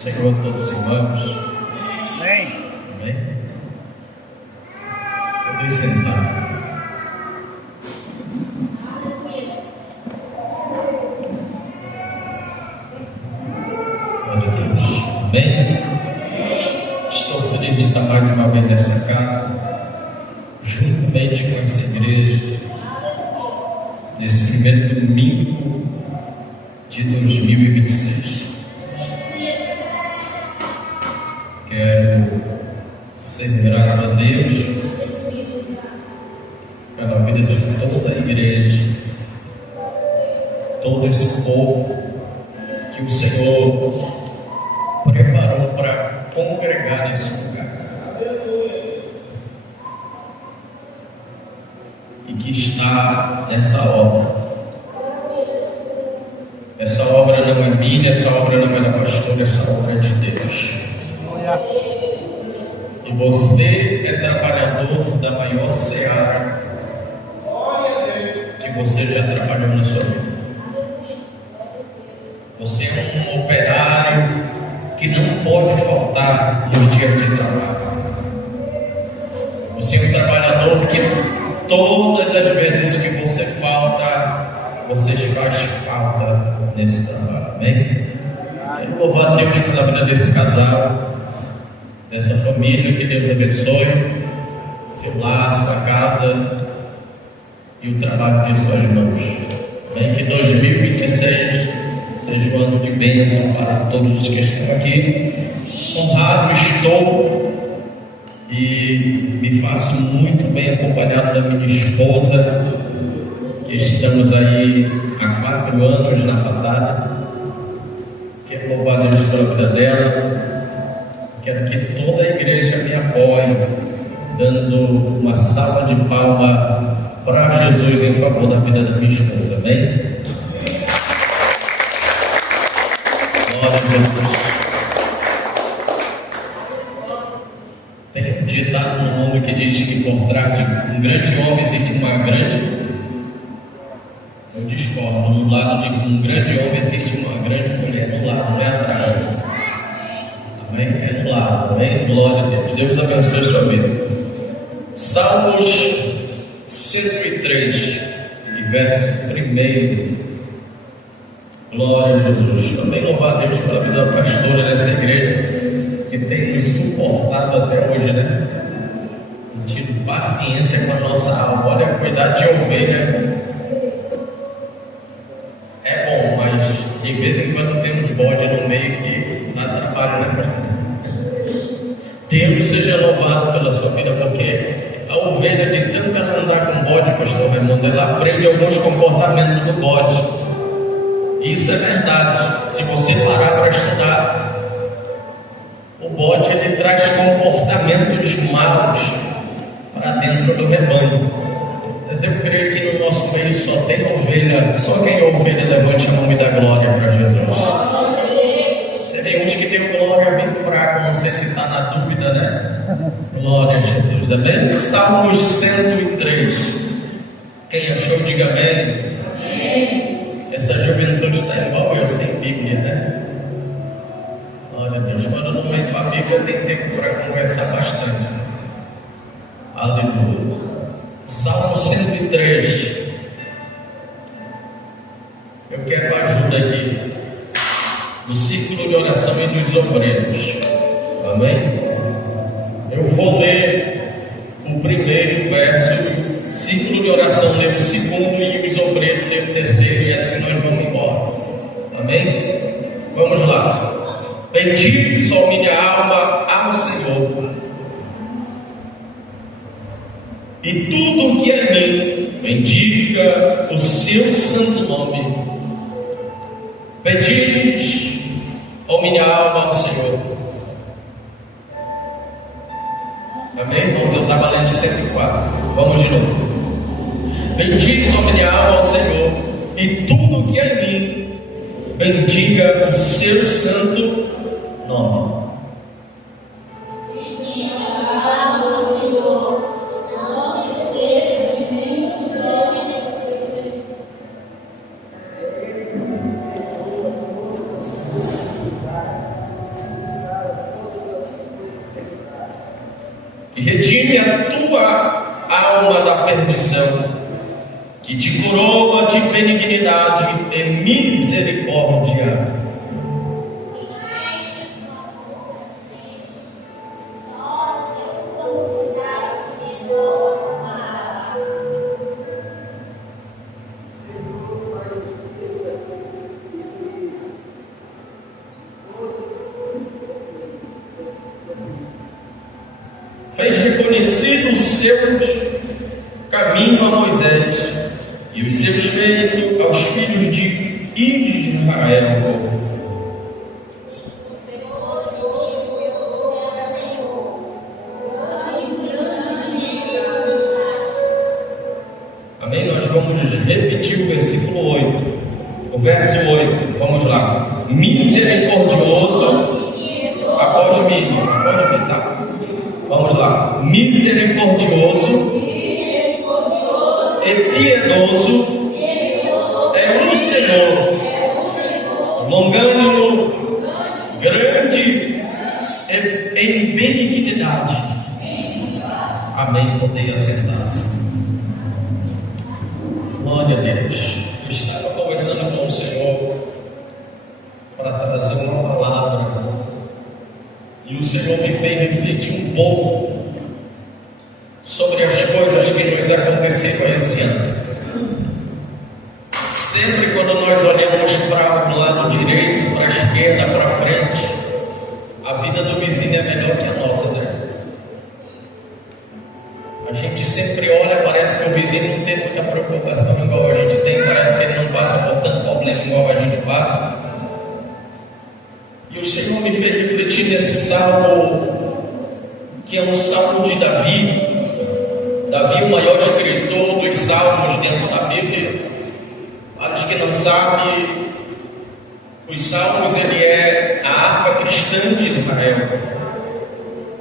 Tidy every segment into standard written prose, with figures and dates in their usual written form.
Senhor a todos os irmãos. Amém. Amém. Podem sentar. Glória a Deus. Amém. Estou feliz de estar mais uma vez nessa casa, juntamente com essa igreja, nesse primeiro domingo de 2026. Quero ser grato a Deus pela vida de toda a igreja, todo esse povo que o Senhor preparou para congregar nesse lugar e que está nessa obra. Essa obra não é minha, essa obra não é da pastora, essa obra é de Deus. E você é trabalhador da maior seara que você já trabalhou na sua vida. Você é um operário que não pode faltar nos dias de trabalho. Você é um trabalhador que todas as vezes que você falta, você faz falta nesse trabalho. Amém? Quero louvar a Deus pela vida desse casal, dessa família. Que Deus abençoe seu lar, sua casa e o trabalho de suas mãos. Amém? Que 2026 seja um ano de bênção para todos os que estão aqui. Honrado estou e me faço muito bem acompanhado da minha esposa, que estamos aí há 4 anos na batalha. Quero louvar a Deus pela vida dela. Quero que toda a igreja me apoie, dando uma salva de palmas para Jesus em favor da vida da minha esposa. Amém? Glória a Jesus. Tem um ditado no mundo que diz que por trás de um grande homem existe uma grande... Eu discordo. No lado de um grande homem existe uma grande mulher. No lado, não é atrás. Amém? É no lado. Amém? Glória a Deus. Deus abençoe a sua vida. Salmos 103, e verso 1. Glória a Jesus. Também louvar a Deus pela vida da pastora dessa igreja, que tem nos suportado até hoje, né? Tem tido paciência com a nossa alma. Olha, cuidar de ovelha é bom, mas de vez em quando tem uns bodes no meio que dá trabalho, né, pastor? Deus seja louvado pela sua vida, porque a ovelha, de tanto ela andar com bode, pastor Raimundo, ela aprende alguns comportamentos do bode. Isso é verdade. Se você parar para estudar, o bode ele traz comportamentos maus para dentro do rebanho. Mas eu creio que no nosso meio só tem ovelha. Só quem é ovelha, levante a mão e dá glória para Jesus. Tem uns que tem um glória bem fraco, não sei se está na dúvida, né? Glória a Jesus. Amém? Salmos 103. Quem achou, diga amém. Essa juventude está igual eu, sem Bíblia, né? Glória a Deus. Quando não vem com a Bíblia, tem tempo para conversar bastante. Aleluia. Salmo 103. Eu quero ajuda aqui no círculo de oração e dos obreiros. Amém? Eu vou ler o primeiro verso, círculo de oração lê o segundo e os obreiros lê o terceiro, e assim nós vamos embora. Amém? Vamos lá. Bendigo só minha alma ao Senhor, e tudo que é meu, bendiga o seu santo nome. Bendiz, ó minha alma, ao Senhor. Amém, irmãos? Eu estava lendo 104. Vamos de novo. Bendiz, ó minha alma, ao Senhor, e tudo que é mim, bendiga o seu santo nome. que redime a tua alma da perdição, que te coroa de benignidade e misericórdia. Fez reconhecido os seus caminhos a Moisés e os seus feitos aos filhos de Israel. Amém? Nós vamos repetir o versículo 8, o verso 8, vamos lá. Misericordioso, após mim, pode cantar. Vamos lá. Misericordioso e piedoso é o Senhor, longânimo, grande em benignidade. Amém. Podem assentar-se. Glória a Deus. Eu estava conversando com o Senhor para trazer uma palavra, e o Senhor me fez refletir um pouco sobre as coisas que nos aconteceram esse ano. Sempre quando nós olhamos para o lado direito, para a esquerda, para a frente, a vida do vizinho é melhor que a nossa, né? A gente sempre olha, parece que o vizinho não tem muita preocupação igual a gente tem, parece que ele não passa por tanto problema igual a gente passa. E o Senhor me fez refletir nesse salmo, que é um salmo de Davi. Davi, o maior escritor dos salmos dentro da Bíblia. Para os que não sabem, os salmos ele é a arca cristã de Israel.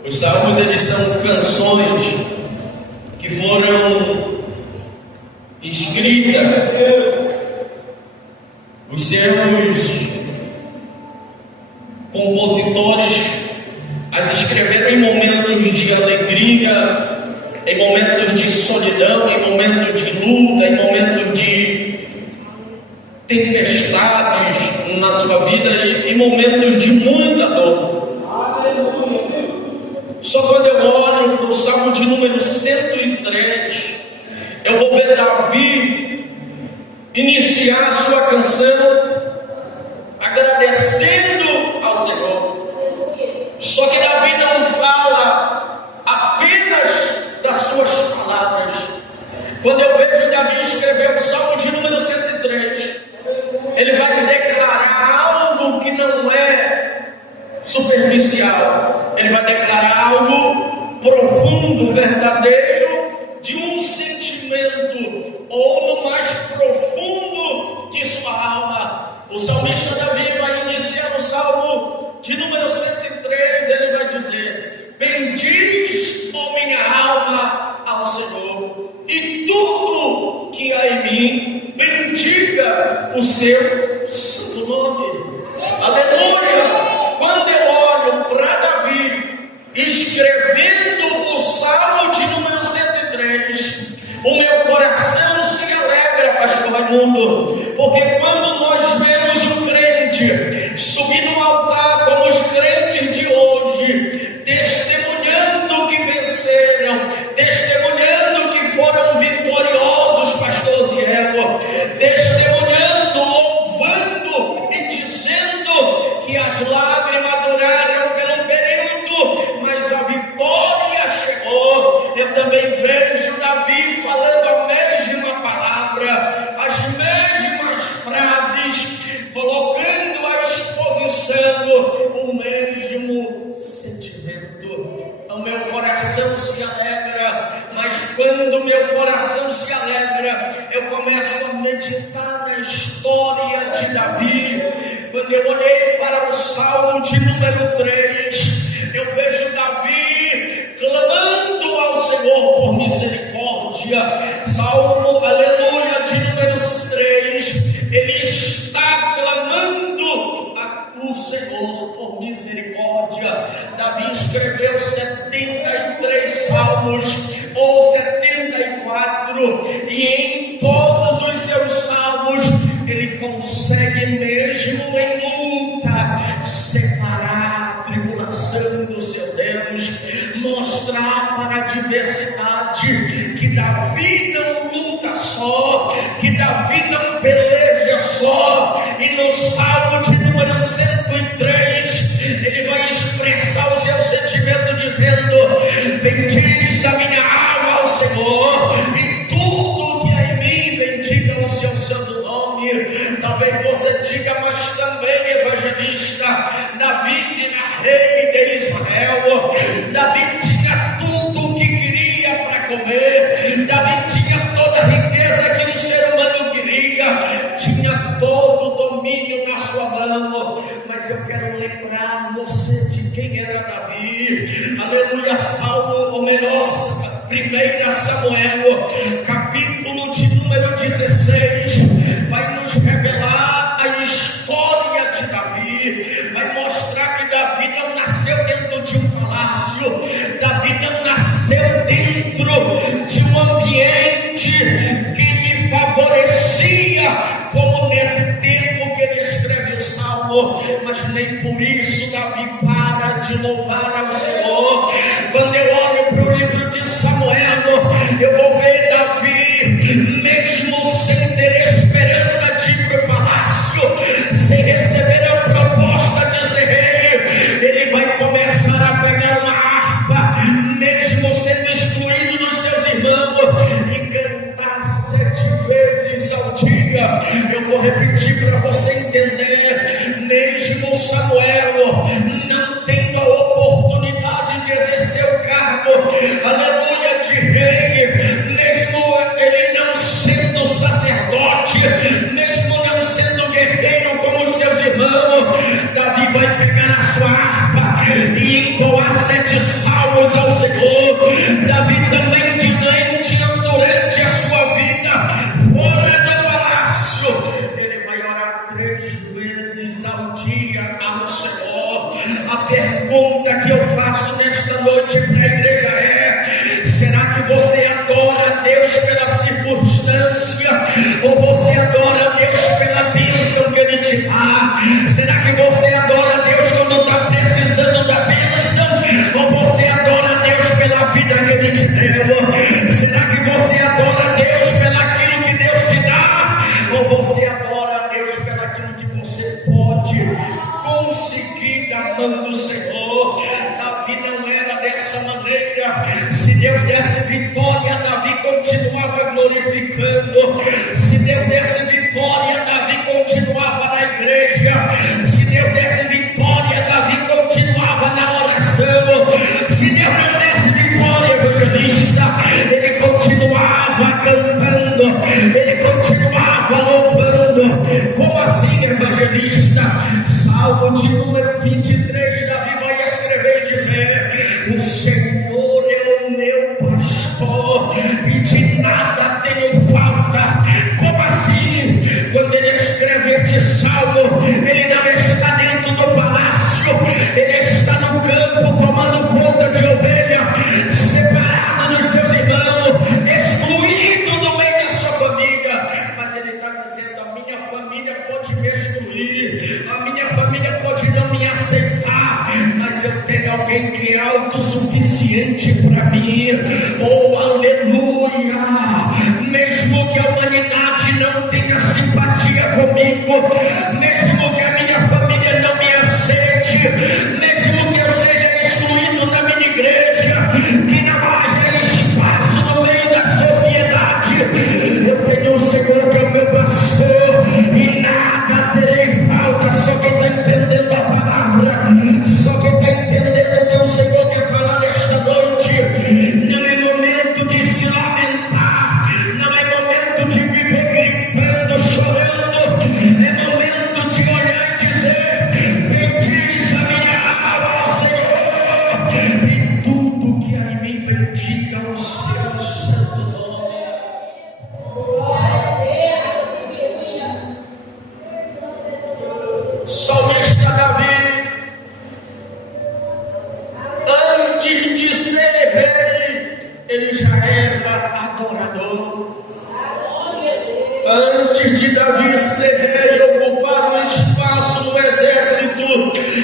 Os salmos eles são canções que foram escritas. Os seus compositores as escreveram em momentos de alegria, em momentos de solidão, em momentos de luta, em momentos de tempestades na sua vida e em momentos de muita dor. Aleluia. Só quando eu olho no Salmo de número 103, eu vou ver Davi iniciar a sua canção agradecendo ao Senhor. Só que Davi não fala apenas das suas palavras. Quando eu vejo Davi escrever o Salmo de número 103, ele vai declarar algo que não é superficial. Ele vai declarar algo profundo, verdadeiro, de um sentimento, ou no mais profundo de sua alma. O salmista Davi vai iniciar o Salmo de número 103, ele vai dizer: bendiz, ó minha alma, ao Senhor, e tudo que há em mim, bendiga o seu santo nome. Aleluia! Quando eu olho para Davi escrevendo o Salmo de número 103, o meu coração se alegra, pastor Raimundo, porque quando nós vemos o crente subir no altar como os crentes de hoje, testemunhando que venceram, testemunhando que foram vitoriosos, pastor Ziego, testemunhando, louvando e dizendo que as lágrimas duraram pelo período, mas a vitória chegou. Eu também vejo Davi falando a mesma palavra, as mesmas frases, colocando à exposição o mesmo sentimento. O meu coração se alegra, mas quando meu coração se alegra, eu começo a meditar na história de Davi. Quando eu olhei para o Salmo de número 3, eu vejo Davi clamando ao Senhor por misericórdia. Salmo, aleluia, de número 3, ele está clamando ao Senhor por misericórdia. misericórdia. Davi escreveu 73 salmos ou 74, e em todos os seus salmos ele consegue, mesmo em luta, separar a tribulação do seu Deus, mostrar para a diversidade que Davi não luta só, que Davi não peleja só. E no Salmo de número 103, ele vai expressar o seu sentimento dizendo: bendize a minha alma ao Senhor, e tudo que é em mim bendiga o seu santo nome. Talvez você diga, mas também, evangelista, Davi era rei de Israel, Davi tinha tudo o que queria para comer, Davi tinha toda a riqueza que um ser humano queria, tinha todo o domínio na sua mão. Mas eu quero lembrar você de quem era Davi. Aleluia. Salmo, ou melhor, 1 Samuel, capítulo de número 16, vai nos revelar a história de Davi, vai mostrar que Davi não nasceu dentro de um palácio, Davi não nasceu dentro de um ambiente que lhe favorecia, como nesse tempo que ele escreve o Salmo. Mas nem por isso Davi para de louvar ao Senhor. Quando eu olho para o livro de Samuel, eu vou ver Davi, mesmo sem ter esperança de ir para o palácio, sem receber a proposta de ser rei, ele vai começar a pegar uma harpa, mesmo sendo excluído dos seus irmãos, e cantar 7 vezes ao dia. Eu vou repetir para você entender. Mesmo Samuel não tendo a oportunidade de exercer o cargo, aleluia, de rei, mesmo ele não sendo sacerdote, mesmo não sendo guerreiro como os seus irmãos, Davi vai pegar a sua harpa e entoar 7 salmos ao Senhor. Davi também durante a sua vida fora do palácio, ele vai orar 3 vezes ao dia ao Senhor. A pergunta que eu faço nesta noite para a igreja é: será que você adora a Deus pela circunstância, ou você adora a Deus pela bênção que Ele te dá? Será que você adora a Deus quando está precisando da bênção, ou você adora a Deus pela vida que Ele te deu? Será que você adora a Deus pelaquilo que Deus te dá, ou você adora a Deus pelaquilo que você pode conseguir da mão do Senhor? Davi não era dessa maneira. Se Deus desse vitória, Davi continuava glorificando. Se Deus desse vitória, Davi continuava na igreja. Se Deus desse vitória, Davi continuava na oração. Se Deus não desse vitória, evangelista, ele continuava cantando, ele continuava louvando. Como assim, evangelista? Salmo de número 23, Davi vai escrever e dizer: o Senhor é o meu pastor e de nada tenho falta. Como assim? Quando ele escreve este salmo, ele não está dentro do palácio, ele está no campo tomando conta de ovelha, separado dos seus irmãos, excluído do meio da sua família. Mas ele está dizendo: a minha família pode me excluir, a minha família pode não me aceitar, mas eu tenho alguém que é autossuficiente para mim. Oh, aleluia! Mesmo que a humanidade não tenha simpatia comigo, mesmo que a minha família não me aceite, mesmo que eu seja excluído da minha igreja, que não haja espaço no meio da sociedade, eu tenho o Senhor que é o meu pastor e nada terei falta. Só quem está entendendo a palavra, só quem está entendendo o que o Senhor quer falar nesta noite, não é momento de se lamentar. adorador. Antes de Davi ser rei e ocupar um espaço no exército,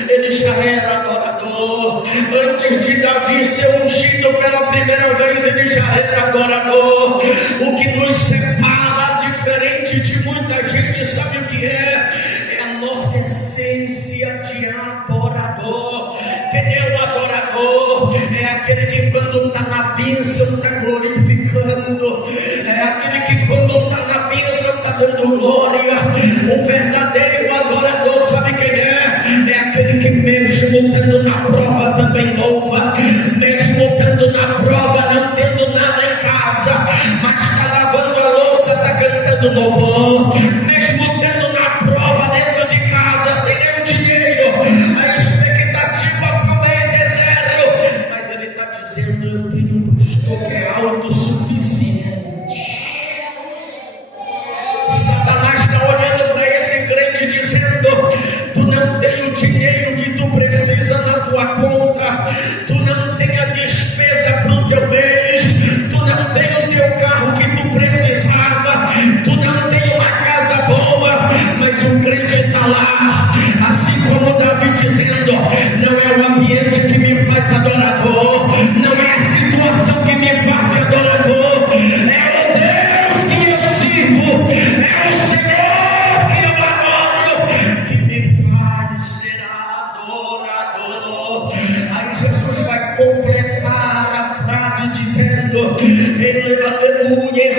ele já era adorador. Antes de Davi ser ungido pela primeira vez, ele já era adorador. O que nos separa, diferente de muita gente, sabe o que é? É a nossa essência de adorador. Quem é o adorador? É aquele que quando está na bênção está glorificando. É aquele que quando está na bênção está dando glória. O verdadeiro adorador, sabe quem é? É aquele que mesmo estando na prova também louva. Mesmo estando na prova, não tendo nada em casa, mas está lavando a louça, está cantando louvor. Mesmo tendo na prova dentro de casa, sem nenhum dinheiro, a expectativa para o mês é zero, mas ele está dizendo: eu tenho um pastor que é autossuficiente. Satanás está olhando para esse crente dizendo: tu não tem o dinheiro que tu precisa na tua conta, tu não tem a despesa para o teu mês, tu não tem o teu carro que tu precisava, tu não tem uma casa boa, mas o crente está lá, assim como Davi dizendo: não é o ambiente que me faz adorador, não é a situação que me faz adorador, é o Deus que eu sirvo, é o Senhor que eu adoro, que me faz ser adorador. Aí Jesus vai completar a frase dizendo: aleluia.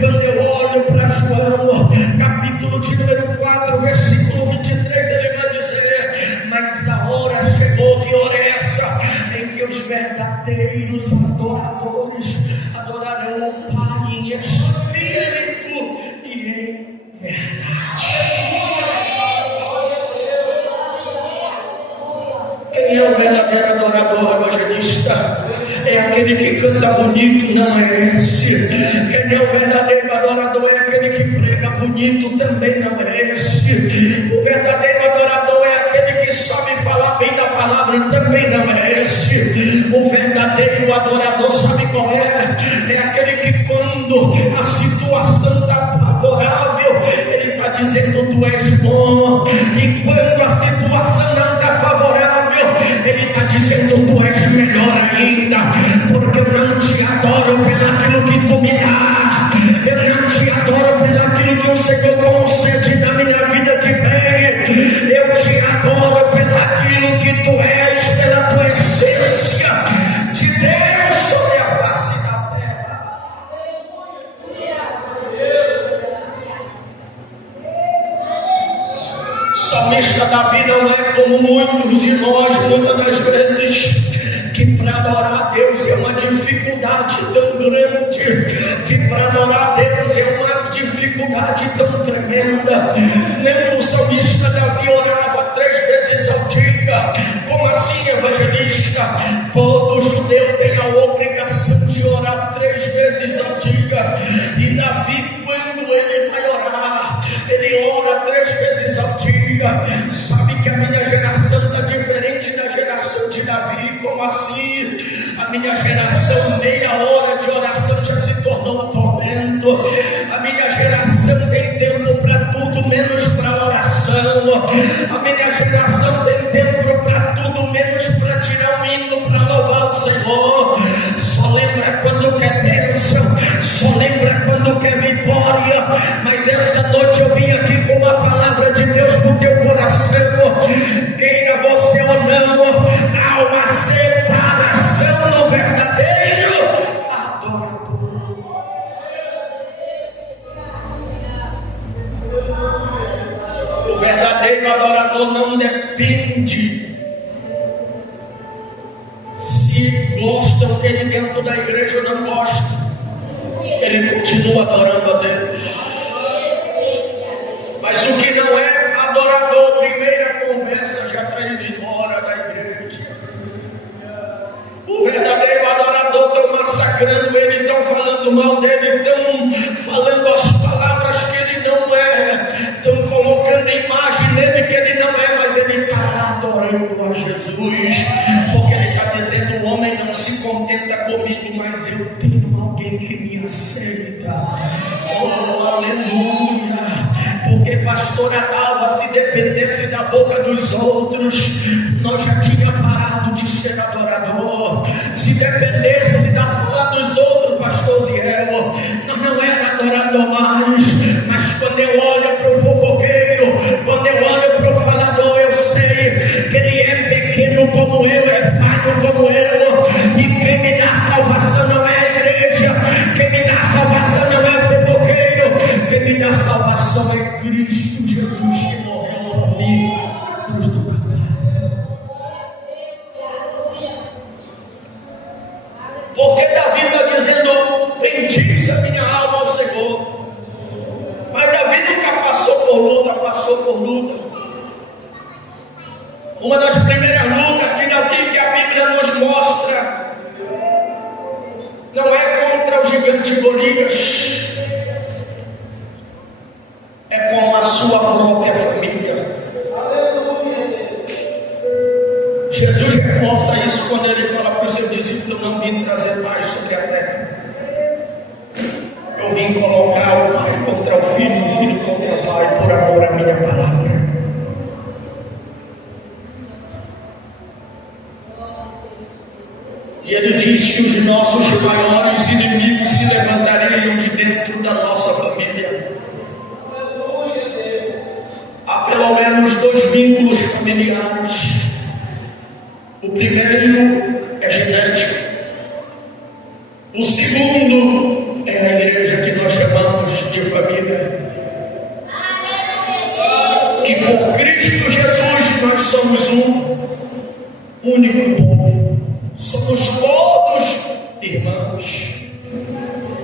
Quando eu olho para João, capítulo de número 4, versículo 23, ele vai dizer: mas a hora chegou, que hora é essa? Em que os verdadeiros adoradores adorarão o Pai em espírito e em verdade. Quem é o verdadeiro adorador, evangelista? É aquele que canta bonito, não é esse. Quem é o verdadeiro adorador? É aquele que prega bonito, também não é esse. O verdadeiro adorador é aquele que sabe falar bem da palavra, também não é esse. O verdadeiro adorador, sabe qual é? É aquele que quando a situação está favorável, ele está dizendo: tu és bom. E quando a situação não está favorável, ele está dizendo: tu és melhor ainda, porque eu não te adoro pelaquilo que tu me dá, eu não te adoro pelaquilo que o Senhor concede na minha vida de bem, eu te adoro pelaquilo que tu és, pela tua essência de Deus sobre a face da terra. Salmista Davi não é como muitos de nós, muitas das vezes, que para adorar a Deus é uma dificuldade tão grande, que para adorar a Deus é uma dificuldade tão tremenda. Nem o salmista Davi orava 3 vezes ao dia. Como assim, evangelista? Todo judeu tem a obrigação de orar 3 vezes ao dia. E Davi, quando ele vai orar, ele ora 3 vezes ao dia. Sabe que a minha geração está diferente da geração de Davi. Como assim? A minha geração, meia hora de oração já se tornou um tormento. A minha geração tem tempo para tudo menos para oração. A minha geração tem tempo para tudo menos para tirar um hino para louvar o Senhor. Só lembra quando quer bênção, só lembra quando quer vitória. Mas essa noite eu vim aqui com uma palavra de Deus no teu coração. Queira você ou não, há uma separação no verdadeiro adorador. O verdadeiro adorador não depende se gostam dele dentro da igreja ou não gostam. Ele continua adorando a Deus. Mas o que não é adorador, primeira conversa já está indo embora da igreja. O verdadeiro adorador estão massacrando ele, estão falando mal dele, estão falando as palavras que ele não é, estão colocando imagem nele que ele não é, mas ele está adorando a Jesus, porque ele está dizendo: o homem não se contenta comigo, mas eu tenho alguém que me acende. dependesse da boca dos outros, nós já tinha parado de ser adorador. Se dependesse da fala dos outros, pastor Ziel, nós não era adorador mais. Mas quando eu olho para o fofoqueiro, quando eu olho para o falador, eu sei que ele é pequeno como eu, é falho como eu, e quem me dá salvação não é a igreja, quem me dá salvação não é o fofoqueiro, quem me dá salvação é Cristo Jesus, que morreu por mim na cruz do Calvário. Porque Davi está dizendo: bendize a minha alma ao Senhor. Mas Davi nunca passou por luta, passou por luta. Uma das primeiras lutas de Davi que a Bíblia nos mostra não é contra o gigante Golias, é com a sua própria família. Jesus reforça isso quando ele fala para os seus discípulos: eu não vim trazer paz sobre a terra, eu vim colocar o pai contra o filho contra o pai, por amor à minha palavra. E ele diz que os nossos maiores inimigos se levantariam de dentro da nossa família. Há pelo menos 2 vínculos familiares. O primeiro é genético. O segundo é a igreja, que nós chamamos de família. Que por Cristo Jesus nós somos um único povo. Somos todos irmãos,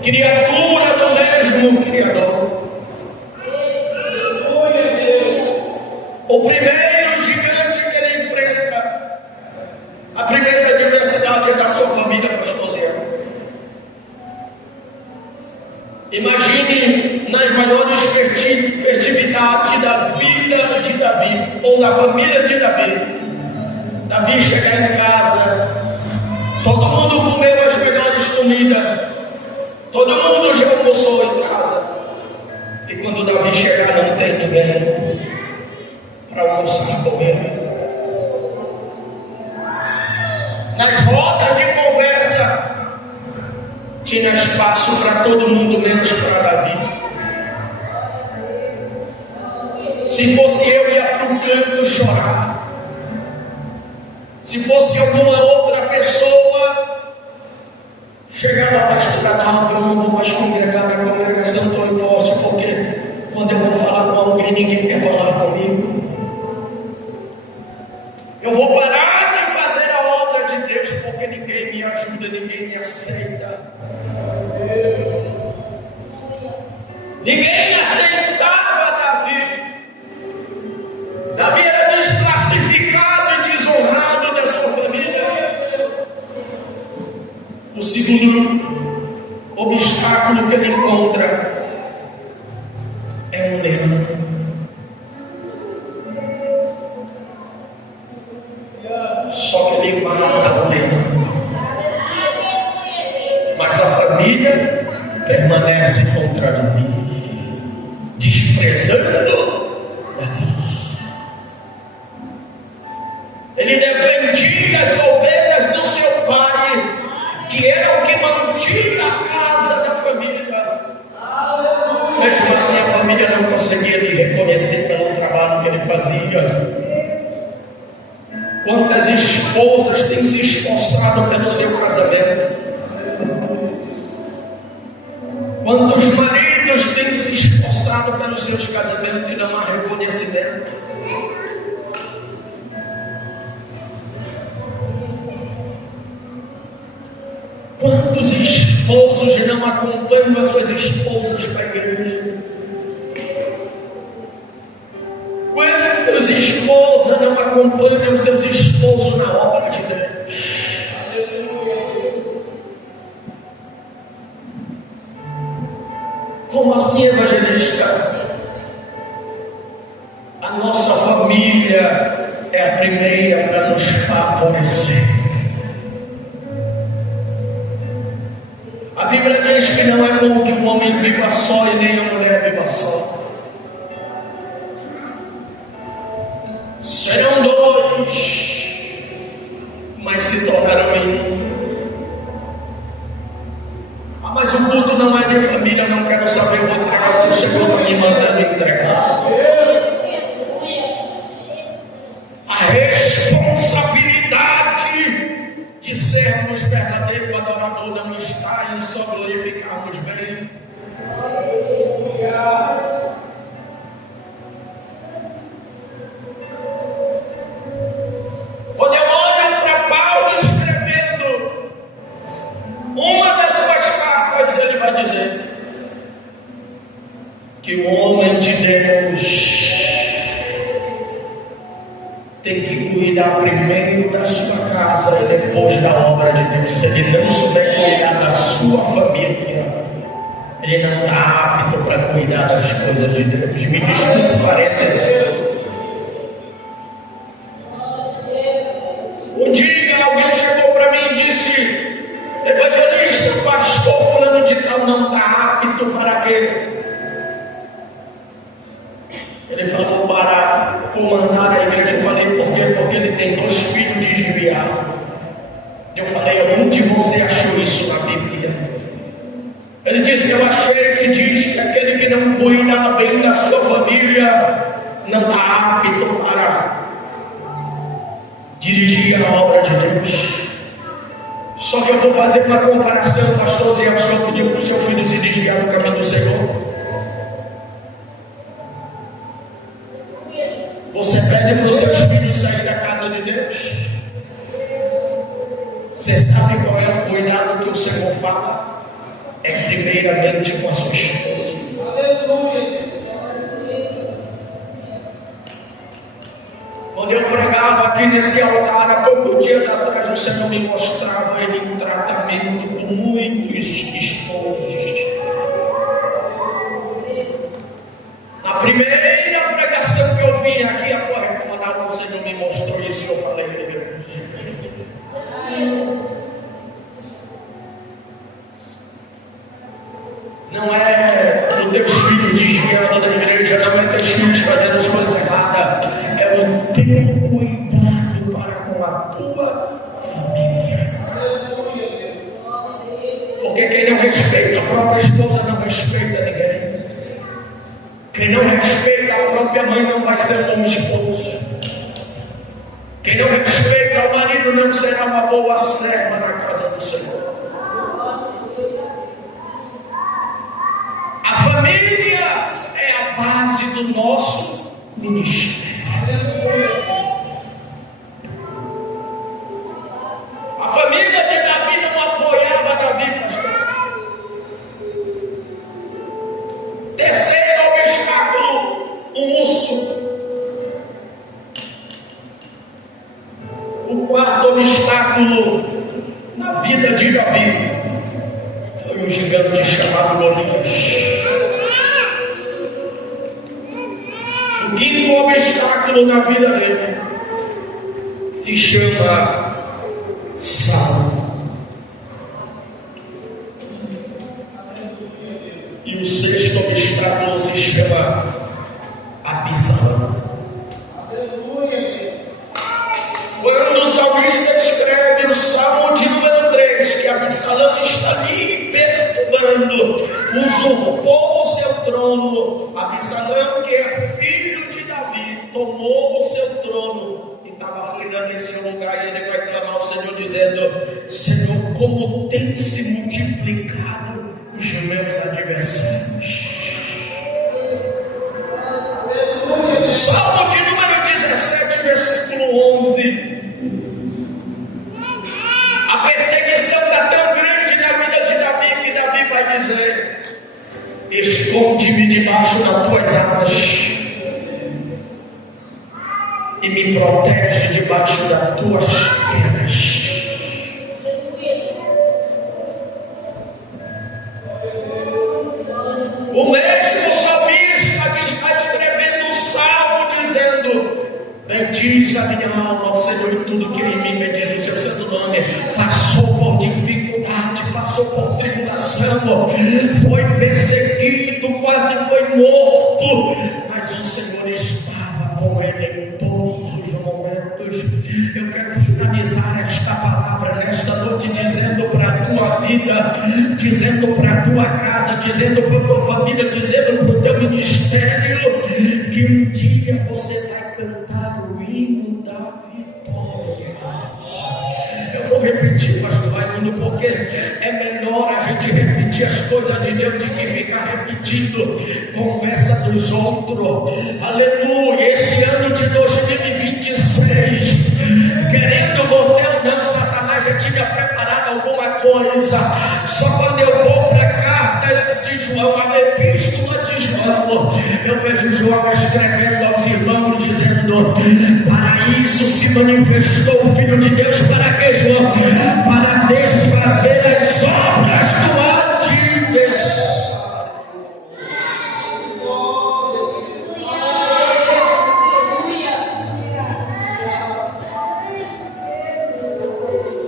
criatura do mesmo Criador. O primeiro gigante que ele enfrenta, a primeira adversidade é da sua família, pastor Zé. Imagine nas maiores festividades da vida de Davi, ou da família de Davi. Davi chegar em casa, todo mundo comeu as melhores comidas, todo mundo já almoçou em casa, e quando Davi chegar não tem ninguém para almoçar com ele. Nas rodas de conversa tinha espaço para todo mundo menos para Davi. Se fosse eu, ia para um canto chorar. Se fosse alguma outra pessoa, chegava a pastor Adalvo: eu não vou mais congregar na congregação tão forte, porque quando eu vou falar com alguém, ninguém quer falar comigo. Eu vou parar de fazer a obra de Deus, porque ninguém me ajuda, ninguém me aceita. Ninguém aceitava Davi. Davi era desclassificado e desonrado da sua família. O segundo obstáculo que ele encontra é um leão. Só que ele mata o leão. Mas a família permanece contra Davi, desprezando Davi. Ele defendia as ovelhas do seu pai, que era o que mantinha a casa da família. Mesmo assim, a família não conseguia lhe reconhecer pelo trabalho que ele fazia. Quantas esposas têm se esforçado pelo seu casamento? Quantos maridos têm se esforçado pelos seus casamentos e não há reconhecimento? Quantos esposos não acompanham as suas esposas para a igreja? Quantos esposos não acompanham seus esposos na obra de Deus? Como assim, evangelista? A nossa família é a primeira para nos favorecer. A Bíblia diz que não é bom que o homem viva só e nem a mulher viva só. se tornaram em um. Mas o culto não é de família, não quero saber, vou entregar o que o Senhor está me mandando entregar. A responsabilidade de sermos verdadeiro adorador não está em só glorificarmos bem. Quando eu olho para Paulo escrevendo uma das suas cartas, ele vai dizer que o homem de Deus tem que cuidar primeiro da sua casa e depois da obra de Deus. Se ele não souber cuidar da sua família, ele não está apto para cuidar das coisas de Deus. Me desculpe, parênteses. Um dia alguém chegou para mim e disse: evangelista, o pastor fulano de tal não está apto para quê? Ele falou para comandar a igreja. Eu falei, por quê? Porque ele tem 2 filhos desviados. Eu falei, onde você achou isso na Bíblia? Ele disse, eu achei que diz que aquele que não cuida bem da sua família não está apto para dirigir a obra de Deus. Só que eu vou fazer uma comparação, pastor Zé. O senhor pediu para o seu filho se desviar do caminho do Senhor. Você pede para os seus filhos sair da casa de Deus? Você sabe qual é o cuidado que o Senhor fala? É primeiramente com a sua esposa. Aleluia. Quando eu pregava aqui nesse altar há poucos dias atrás, o Senhor me mostrava ele em tratamento com muitos esposos. Na primeira pregação que eu vim aqui a recomendar, o Senhor me mostrou isso e eu falei para Deus. Não é os teus filhos desviando da igreja, não é teus filhos fazendo as coisas erradas, é o teu cuidado para com a tua família. Porque quem não respeita a própria esposa não respeita ninguém. Quem não respeita a própria mãe não vai ser um bom esposo. Quem não respeita o marido não será uma boa serva na casa do Senhor. A família é a base do nosso ministério. A família de Davi não apoiava Davi, pastor. Terceiro obstáculo, um urso. O quarto obstáculo na vida de Davi foi um gigante chamado Golias. O quinto obstáculo na vida dele se chama Saul. E o sexto obstáculo se chama Absalão. Quando o salmista escreve no Salmo de número 3 que Absalão está ali perturbando, usurpou o seu trono. Absalão, que é filho de Davi, tomou o seu trono e estava reinando em seu lugar. E ele vai clamar ao Senhor dizendo: Senhor, como tem se multiplicado os meus adversários. Salmo de número 17, versículo 11. A perseguição está tão grande na vida de Davi que Davi vai dizer: esconde-me debaixo das tuas asas e me protege debaixo das tuas penas. O mesmo salmista que está escrevendo um salmo dizendo: bendiz a minha alma ao Senhor e tudo que em mim bendiz o seu santo nome. Passou por dificuldade, passou por tribulação, foi perseguido, quase foi morto, mas o Senhor estava com ele em todos os momentos. Eu quero finalizar esta palavra vida, dizendo para a tua casa, dizendo para a tua família, dizendo para o teu ministério, que um dia você vai cantar o hino da vitória. Eu vou repetir, pastor Raimundo, porque é melhor a gente repetir as coisas de Deus do que ficar repetindo conversa dos outros. Aleluia. Esse ano de 2026, querendo você ou não, Satanás já tinha preparado alguma coisa. Só quando eu vou para a carta de João, a epístola de João, eu vejo João escrevendo aos irmãos, dizendo: para isso se manifestou o Filho de Deus. Para que, João? Para desfazer as obras do adversário.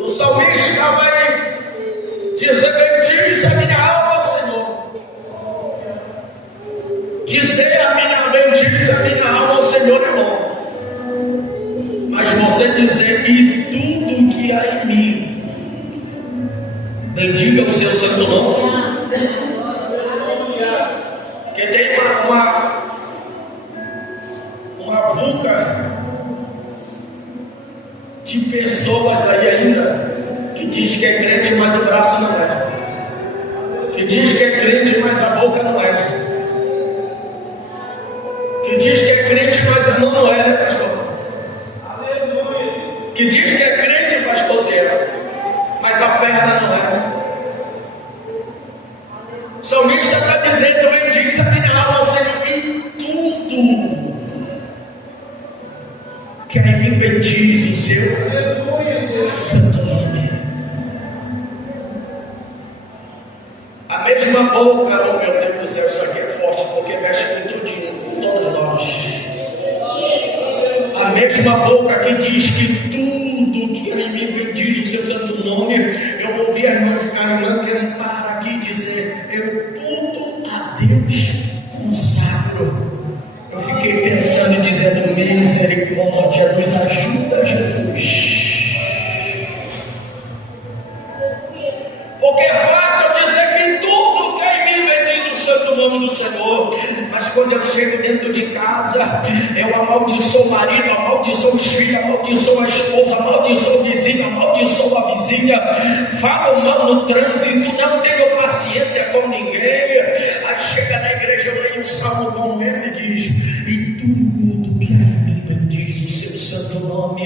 O salmista vai dizer: bendiz a minha alma ao Senhor. Dizer bendiz a minha alma ao Senhor é bom. Mas você dizer: e tudo que há em mim, bendiga o seu santo nome. Que tem uma vulca de pessoas aí ainda que diz que é crente, mas o braço não é. Que diz que é crente, mas a boca não é. Que diz que é crente, mas a mão não é, né, pastor? Aleluia. Que diz que é crente, pastor Zé, mas a perna não é. O salmista está dizendo: bendiz a minha alma ao Senhor, e tudo que em mim bendiz o seu santo nome. A mesma boca, oh meu Deus do céu, isso aqui é forte, porque mexe com tudinho, com todos nós. A mesma boca que diz que tudo que em mim bendiz o seu santo nome. Eu ouvi a irmã cantar aqui dizer: eu tudo a Deus consagro. Eu fiquei pensando e dizendo: misericórdia, nos ajuda, Jesus. Porque é fácil dizer que tudo que em mim bendiz o santo nome do Senhor, mas quando eu chego dentro de casa, eu amaldiçoo o marido, amaldiçoo os filhos, amaldiçoo a esposa, amaldiçoo o vizinho, amaldiçoo a vizinha, falo mal no trânsito, não tenho paciência com ninguém. Aí chega na igreja, eu leio um salmo como esse e diz: e tudo que em mim bendiz o seu santo nome.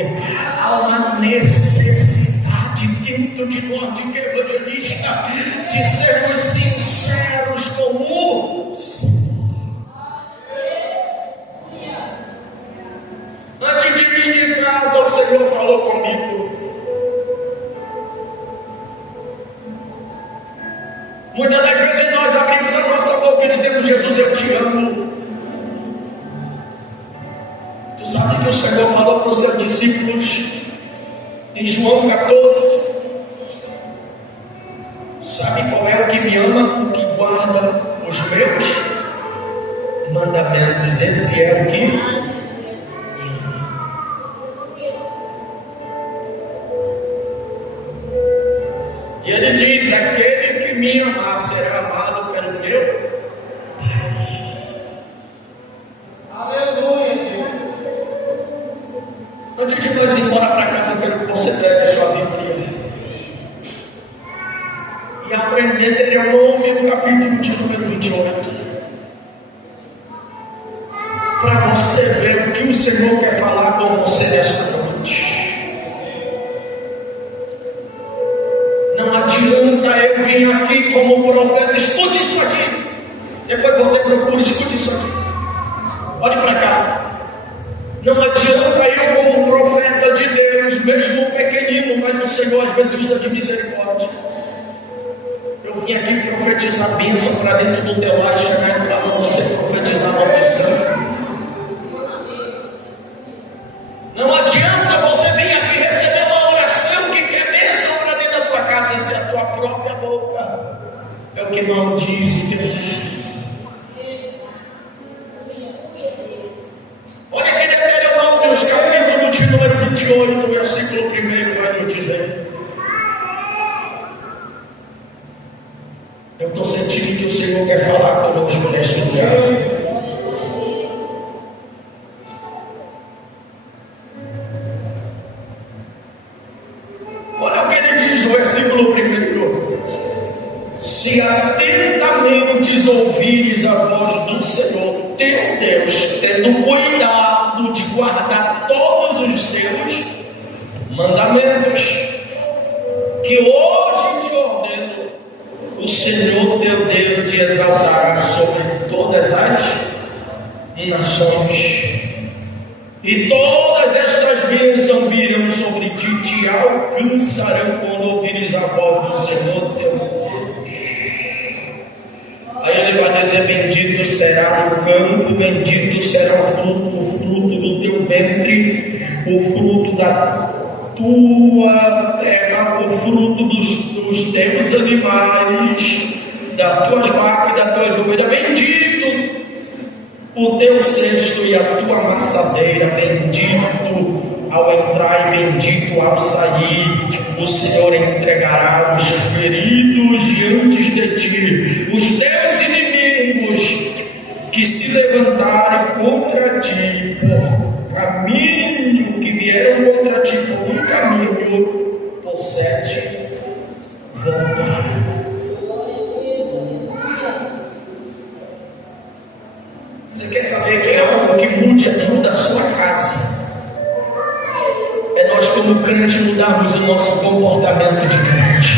Há uma necessidade dentro de nós, de evangelista, de sermos sinceros com o Senhor. Antes de vir de casa, o Senhor falou comigo. Muitas das vezes nós abrimos a nossa boca e dizemos: Jesus, eu te amo. Tu sabe que o Senhor falou para os seus discípulos em João 14: sabe qual é o que me ama? O que guarda os meus mandamentos. Esse é o que. E ele diz: aquele que me amar será amado pelo meu Pai. Aleluia, Deus. Antes de nós ir embora para casa, quero que você pegue a sua Bíblia e aprender Deuteronômio, capítulo de número 28, para você ver o que o Senhor quer falar com você nesta noite. Não adianta eu vir aqui como profeta. Escute isso aqui. Depois você procura, escute isso aqui. Olhe para cá. Não adianta eu como profeta de Deus, mesmo pequenino, mas o Senhor às vezes usa de misericórdia. Eu vim aqui profetizar bênção para dentro do teu lar e chegar em casa você profetizar maldição. Não adianta você vir aqui receber uma oração que quer bênção para dentro da tua casa, e se a tua própria boca é o que maldiz o teu Deus. Olha que Deuteronômio, capítulo de número 28, versículo 1 vai nos dizer: Eu estou sentindo que o Senhor quer falar conosco neste lugar. Olha o que ele diz no versículo 1: se atentamente ouvires a voz do Senhor teu Deus, tendo cuidado de guardar todos os seus mandamentos, que hoje te ordeno, o Senhor teu Deus te exaltará sobre todas as nações, e todas estas bênçãos virão sobre ti, te alcançarão quando ouvires a voz do Senhor teu Deus. Aí ele vai dizer: bendito será o campo, bendito será o fruto do teu ventre, o fruto da tua terra, o fruto dos teus animais, das tuas vacas e das tuas ovelhas. Bendito o teu cesto e a tua amassadeira, bendito ao entrar e bendito ao sair. O Senhor entregará os feridos diante de ti, os teus inimigos que se levantarem contra ti por caminho, que vieram contra ti por um caminho, por 7 voltarem. Você quer saber que é algo que muda a sua casa? É nós, como crente, mudarmos o nosso comportamento de crente.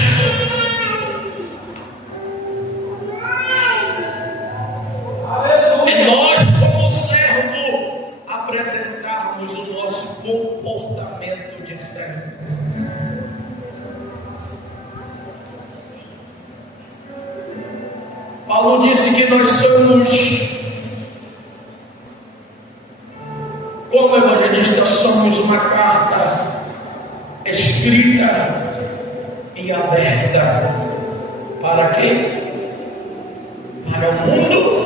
É nós, como servo, apresentarmos o nosso comportamento de servo. Paulo disse que nós somos, como evangelistas, somos uma carta escrita e aberta para quem? Para o mundo.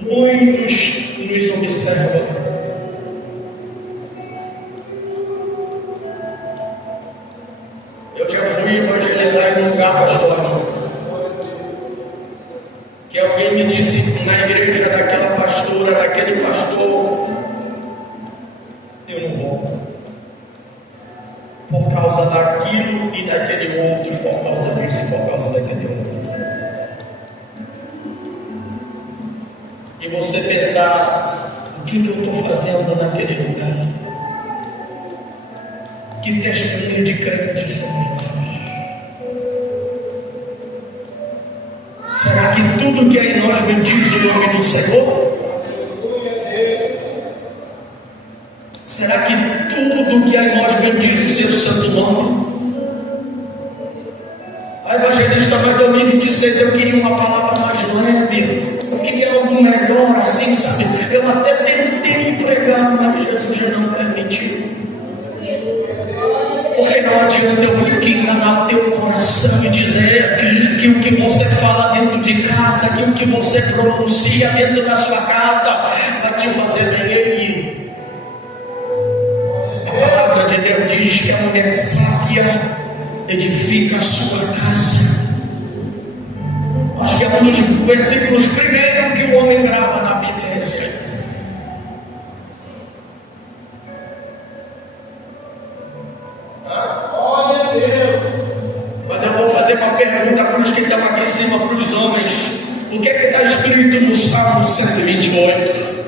Muitos nos observam. Eu já fui evangelizar em um lugar, pastor, que alguém me disse na igreja daquela pastora, daquele pastor: eu não vou, por causa daquilo e daquele outro, por causa disso e por causa daquele outro. E você pensar: o que eu estou fazendo naquele lugar? Que testemunho de crente somos nós? Será que tudo que é em nós bendiz o nome do Senhor? Será que tudo que é em nós bendiz o seu santo nome? A evangelista vai 2026, eu queria uma palavra mais leve, eu queria algo melhor, assim, sabe? Eu até tentei pregar, mas Jesus não permitiu. Porque não adianta eu vir aqui enganar o teu coração e dizer que o que você fala dentro de casa, que o que você pronuncia dentro da sua casa vai te fazer bem. A palavra de Deus diz que a mulher sábia edifica a sua casa. Acho que é um dos versículos primeiros que o homem grava na Bíblia. Mas eu vou fazer uma pergunta para os que estão aqui em cima, para os homens. O que é que está escrito no Salmo 128?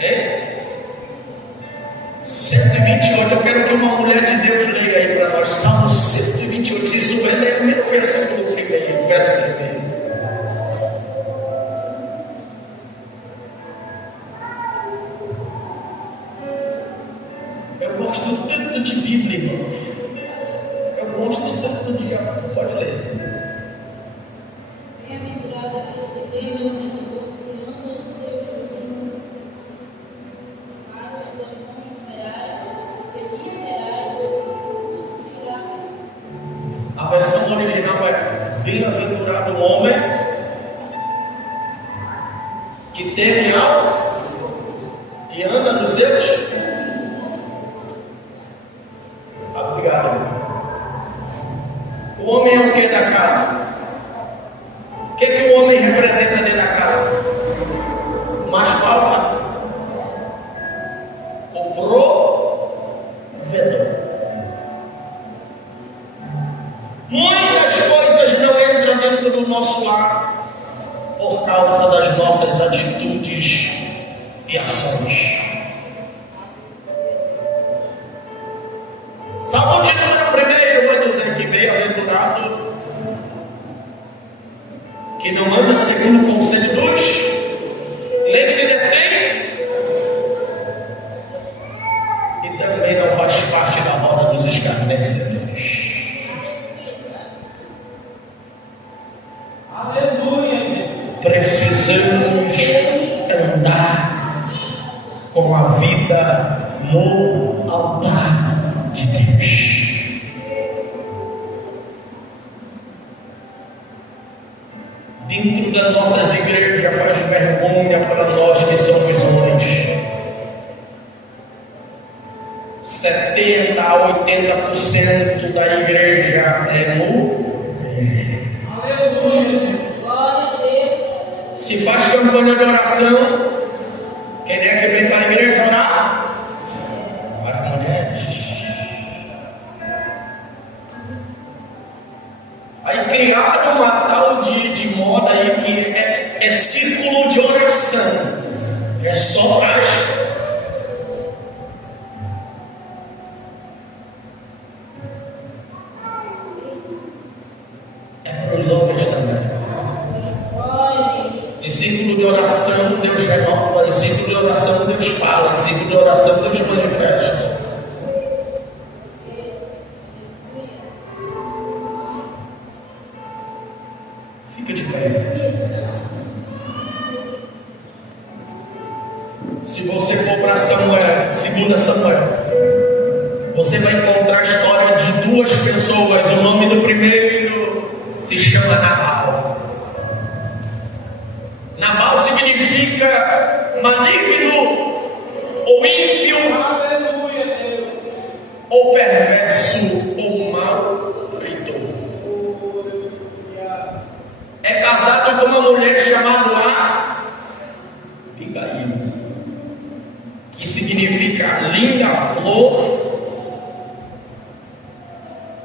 É? 128, eu quero que uma mulher de Deus leia aí para nós. Salmo 128, se isso vem, é o primeiro versículo primeiro, verso primeiro. Eu gosto tanto de Bíblia, irmão. Eu gosto tanto de. Pode ler. versão original é: bem-aventurado o homem que teme ao e anda nos seus. Obrigado. O homem é o que da casa? O que o homem representa dentro da casa? O macho alfa? O provedor. Muitas coisas não entram dentro do nosso lar por causa das nossas atitudes e ações. Salmo de número 1 vai dizer que bem-aventurado que não anda segundo o conselho dos, nem se detém, e também não faz parte da roda dos escarnecedores. Aleluia! Precisamos andar com a vida no altar de Deus. Dentro das nossas igrejas faz vergonha para nós que somos homens. 70 a 80% da igreja é nu. Aleluia. Se faz campanha de oração, quem é que vem para a igreja orar? As mulheres. Aí criaram uma tal de moda aí que é círculo de oração. É só prática. É para os homens também. Em círculo de oração Deus renova, em círculo de oração Deus fala, em círculo de oração Deus manifesta. Fica de pé. Se você for para Samuel, 2 Samuel, você vai encontrar a história de duas pessoas. O nome do primeiro se chama Nabal. Nabal significa maligno ou ímpio, ou perverso ou mal feitor. É casado com uma mulher chamada Abigail, que significa linda flor.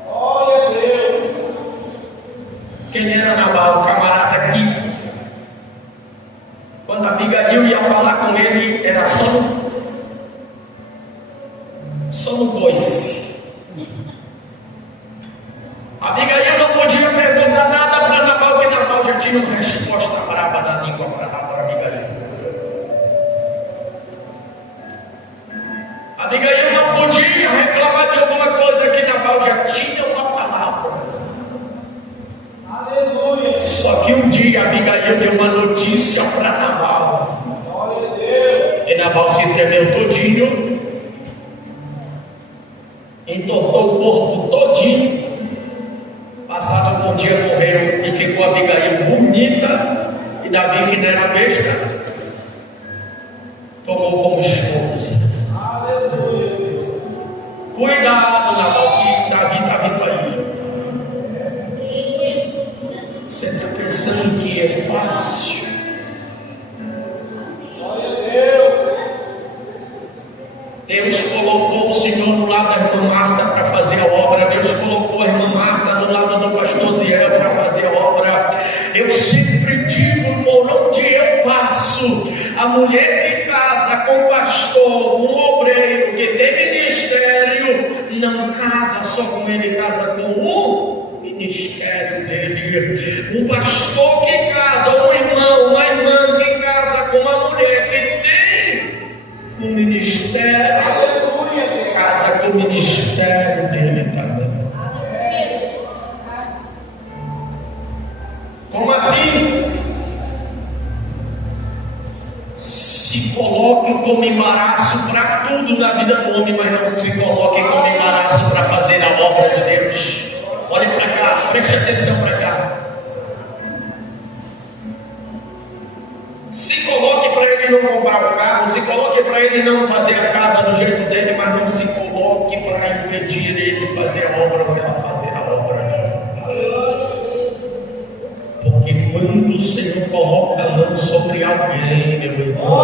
Glória a Deus. Quem era Nabal? O camarada que, quando Abigail ia falar com ele, era só no coice. Abigail não podia perguntar nada para Nabal, que Nabal já tinha uma resposta braba da língua para dar para Abigail. Abigail não podia reclamar de alguma coisa que Nabal já tinha uma palavra. Aleluia. Só que um dia Abigail deu uma notícia para Nabal. Glória a Deus. E Nabal se tremeu todinho, entortou o corpo todinho. Passado um dia morreu e ficou Abigail bonita, e Davi, que não era besta, tomou como esposa. Aleluia. Cuidado, Nabal, que Davi está vindo aí. Você está pensando que é fácil? Glória a Deus. Deus colocou o Senhor do lado da irmã Marta para fazer a obra. Deus colocou a irmã Marta do lado do pastor Ziel para fazer a obra. Eu sempre digo, por onde eu passo, a mulher que casa com o pastor, com o obreiro que tem ministério, não casa só com ele, casa com o ministério dele. O pastor que casa, um irmão, uma irmã que casa com uma mulher que tem um ministério, aleluia, casa com o ministério dele também. Como assim? Se coloque como embaraço para tudo na vida do homem, mas não se coloque como embaraço para fazer a obra de Deus. Olhe para cá. atenção para cá. Se coloque para ele não comprar o carro, se coloque para ele não fazer a casa do jeito dele, mas não se coloque para impedir ele de fazer a obra ou ela fazer a obra. Porque quando o Senhor coloca a mão sobre alguém, meu irmão,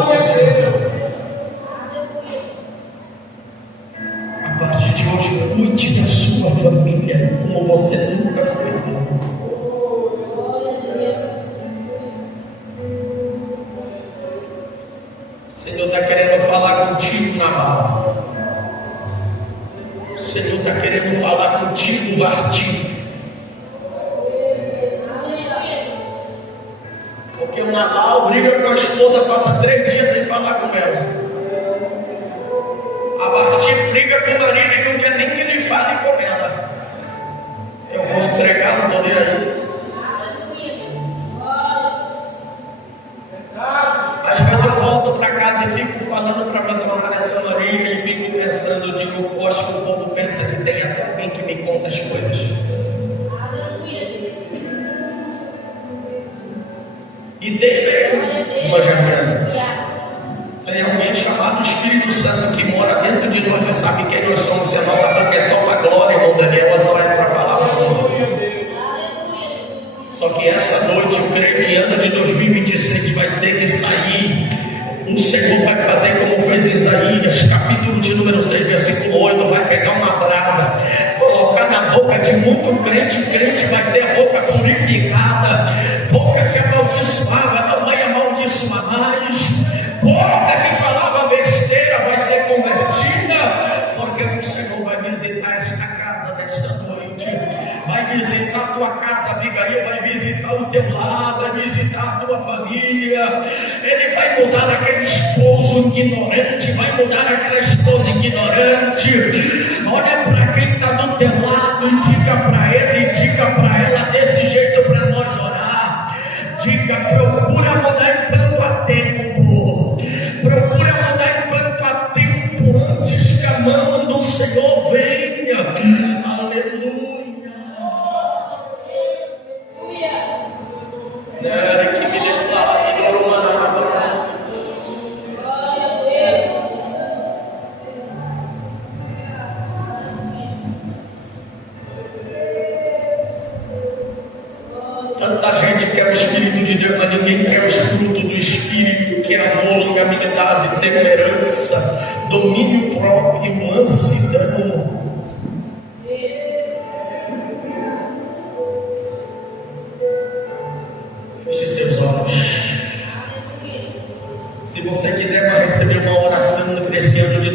a partir de hoje, cuide da sua família como você nunca cuidou. O Senhor está querendo falar contigo na barra. O Senhor está querendo falar contigo, Vartinho. Porque o Nabal briga com a esposa, passa 3 dias sem falar com ela. A Vartinho briga com o marido e não quer nem que ele fale com ela. Eu vou entregar, não estou nem aí. Às vezes eu volto para casa e fico falando para mencionar essa Maria e fico pensando, eu digo, eu acho que o povo pensa que tem até alguém que me conta as coisas. E teve uma janela. Tem alguém chamado Espírito Santo que mora dentro de nós e sabe quem nós somos. Se a nossa boca é só para glória, irmão Daniel, só é para falar para nós. Só que essa noite eu creio que ano de 2026 vai ter que sair. O Senhor vai fazer como fez em Isaías, capítulo de número 6, versículo 8. Vai pegar uma brasa, colocar na boca de muito crente. O crente vai ter a boca purificada. Boca que amaldiçoava não vai amaldiçoar mais. Boca que falava besteira vai ser convertida. Porque o Senhor vai visitar esta casa desta noite. Vai visitar a tua casa, Abigail, vai visitar o teu lar, vai visitar a tua família. Ele vai mudar aquele esposo ignorante, vai mudar aquela esposa ignorante. Olha para quem está do teu lado e diga para ele, diga para ela desse jeito para nós orar. Diga, procura mudar enquanto há tempo. Procura mudar enquanto há tempo, antes que a mão do Senhor venha. Aleluia. Tanta gente quer o Espírito de Deus, mas ninguém quer o fruto do Espírito, que é amor, longanimidade, temperança, domínio próprio, mansidão. Feche seus olhos. Se você quiser receber uma oração nesse ano de